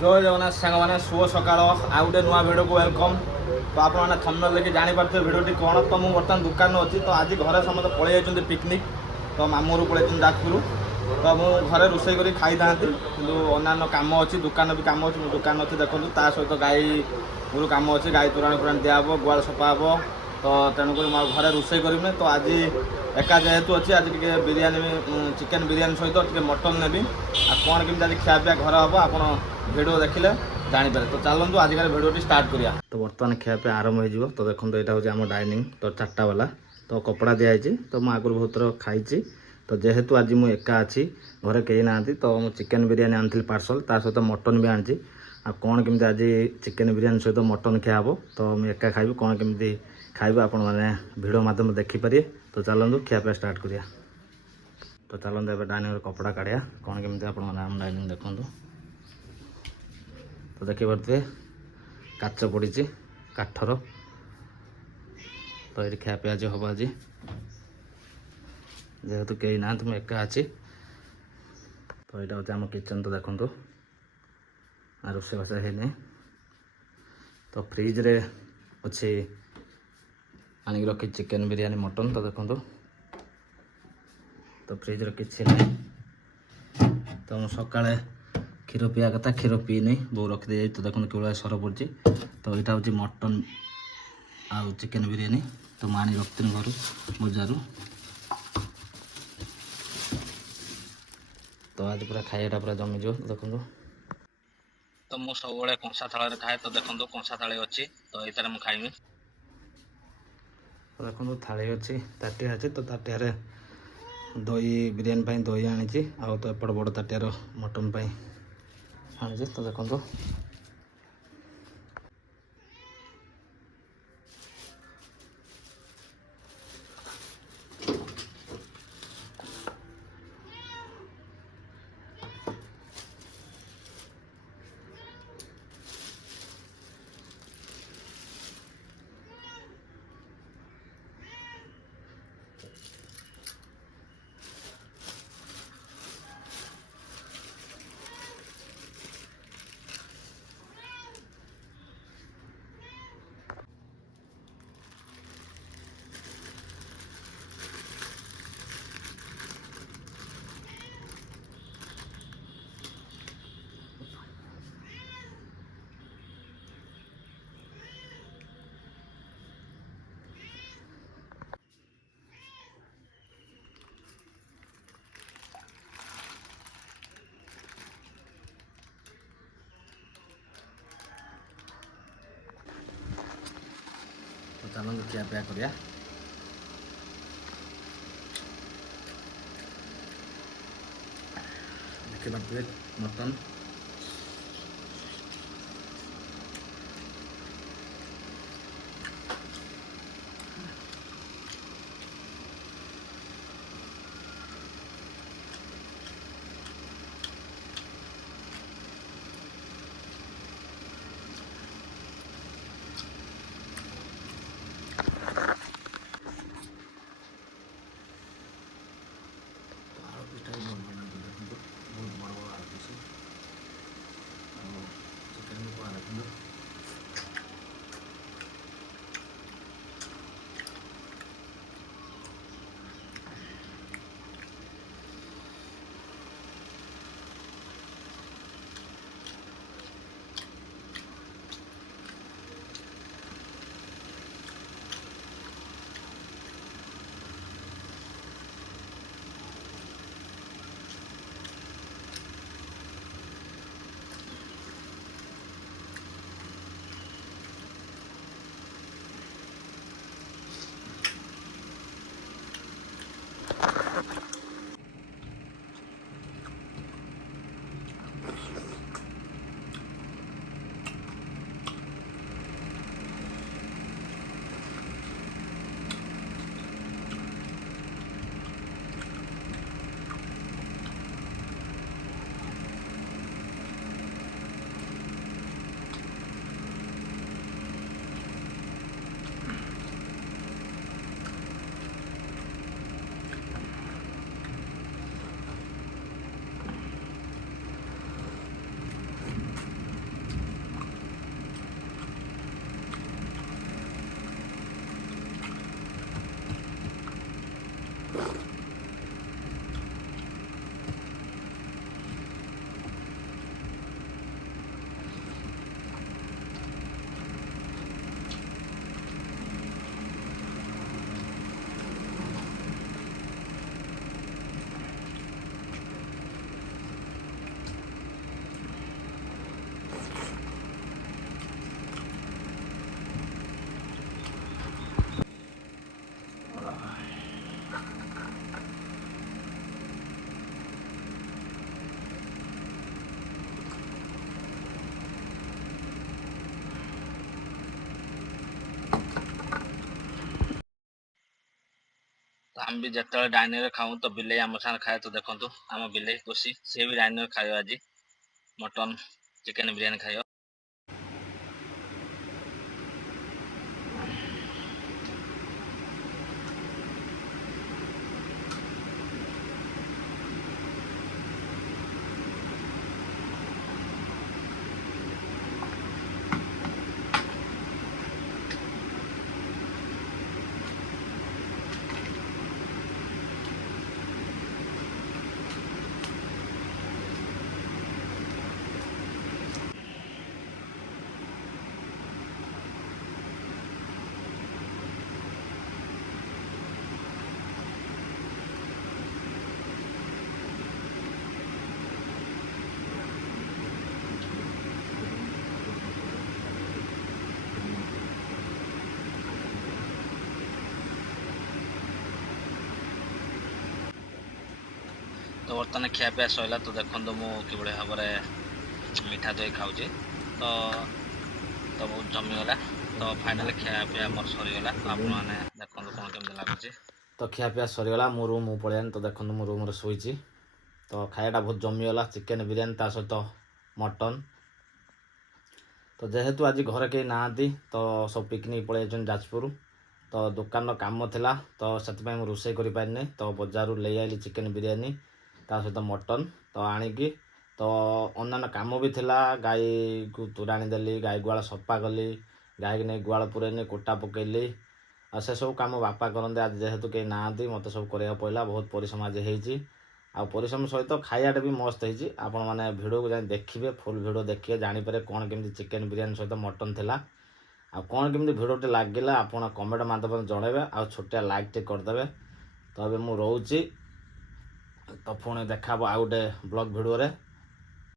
जय जगन्नाथ सांग शुभ सका आउ गोटे नुआ भिडियो को वेलकम। तो आपने थंबनेल देखि जापर भिडियोटी कौन तो मुझे बर्तमान दुकान अच्छी। तो आज घरे समस्त पलि जाइए पिकनिक। तो मामूर पलि जाजपुर। तो मुझे घरे रोषे कर खाई था कि अन्य कम अच्छी दुकान भी कम अच्छी दुकान अच्छी देखो सहित गाई गोरु कम अच्छी गाई तोराणी पुराणी दिहब गुआल सफा हम। तो तेणुक घरे रोषे करें। तो आज एका जेहेतु अच्छी आज टे बिरियानी चिकेन बिरियानी सहित टे मटन नेबी आ कौन केमी आज खियापिया घर हम आप भिडियो देखिले जापर। तो चलतु आजिकल भिडियो स्टार्ट करिया। तो बर्तमान खियापिया आरंभ हो। तो देखो यहाँ हूँ आम डाइनिंग। तो चार्टा वाला तो कपड़ा दिखाई। तो मुझे आगुरी बहुत थर खाई। तो जेहेतु आज मुझे एका अच्छी घरे कहीं ना तो मुझे चिकेन बिरियानी आनी पार्सल ता सहित मटन भी आनी। आ कौन केमी आज चिकेन बिरियानी सहित मटन खिया हम। तो मुझे एका खाइबी कौन केमी खाइबा आपण मैंने भिडियो मध्यम देखिपारे। तो चलतु खियापिया स्टार्ट करिया। तो चलते ए डाइनिंग कपड़ा काढ़िया कौन केमी आप डाइनिंग देखूँ। तो देखिपे काच पड़ी काठर। तो ये खियापिया आज हम आज जेहेतु कहीं ना मुझे एका अच्छी। तो यहाँ हूँ आम किचन। तो देखो रोषेबास है। तो फ्रिज रे अच्छी आनिक रखी चिकेन बिरियानी मटन। तो देखो तो फ्रिज रे किसी ना। तो मुझे सका क्षीर पीवा कथा क्षीर पीनी बो रखी दे। तो देखो कि सर पड़ी। तो यहाँ हूँ मटन आउ चिकेन बिरियानी। तो मुझे रखती घर बजार। तो आज पूरा खाइटा पूरा जमीज। देखो तो मुझे सब कंसा थाल खाए। तो देखो कंसा थाली अच्छी। तो ये मुझे खाइबी। तो देखो थाली अच्छी ताटिया अच्छी। तो ताटिया दही बिरियानी दही आनी। आउ तो एपट बड़ ताटियार मटन आनी। तो देखो तो चलो खियापिया करिया। देखिए मटन बहुत बड़ा बड़ा आलू। हम भी जिते डाइनिंग खाऊँ तो बिले आम साथ खाए तो देखो आम बिले खुशी सी भी डाइनिंग खाइब आज मटन चिकेन बिरियानी खाइब। तो बर्तमान खियापिया सैला तो देखो मुझे भाव में मीठा दही खाऊँ तो बहुत जमीगला तो फाइनाल खियापिया मोर सरीगला तो आपने देखो कौन केमती लगुच तो खियापिया सरीगला मो रूम पलैनी तो देखो मो रूम शोची तो खायाटा बहुत जमीगला चिकेन बिरियानी ता सहित मटन तो जेहेतु आज घर कहीं ना तो सब पिकनिक पलि जाजपुर तो दुकान काम थिला तो से रोषे कर पारिनी तो बजार ले आइली चिकेन बिरियानी ता सहित मटन तो आणिकी तो अन्य काम भी थिला गाई को तोराणी देली गाई गुआल सफा कली गाई की नहीं गुआल पुरेनी कोटा पकईली आ से सब कम बापा करते आज जेहेतु कहीं ना मत सब कराया पड़ा बहुत परिश्रम आज होती आ परिश्रम सहित खायाटा भी मस्त होती आपण मैंने भिडियो को जाए देखिए फुल भिडियो देखिए जानीपर कौन केमी चिकेन बिरियानी सहित मटन थिला आ कौन केमी भिडियोटी लगिला आप कमेंट माध्यम जनइबे आ छोटिया लाइक टे करदे तो अभी मु रोची तो पुणी देखा आउ गोटे ब्लॉग भिडियो रे।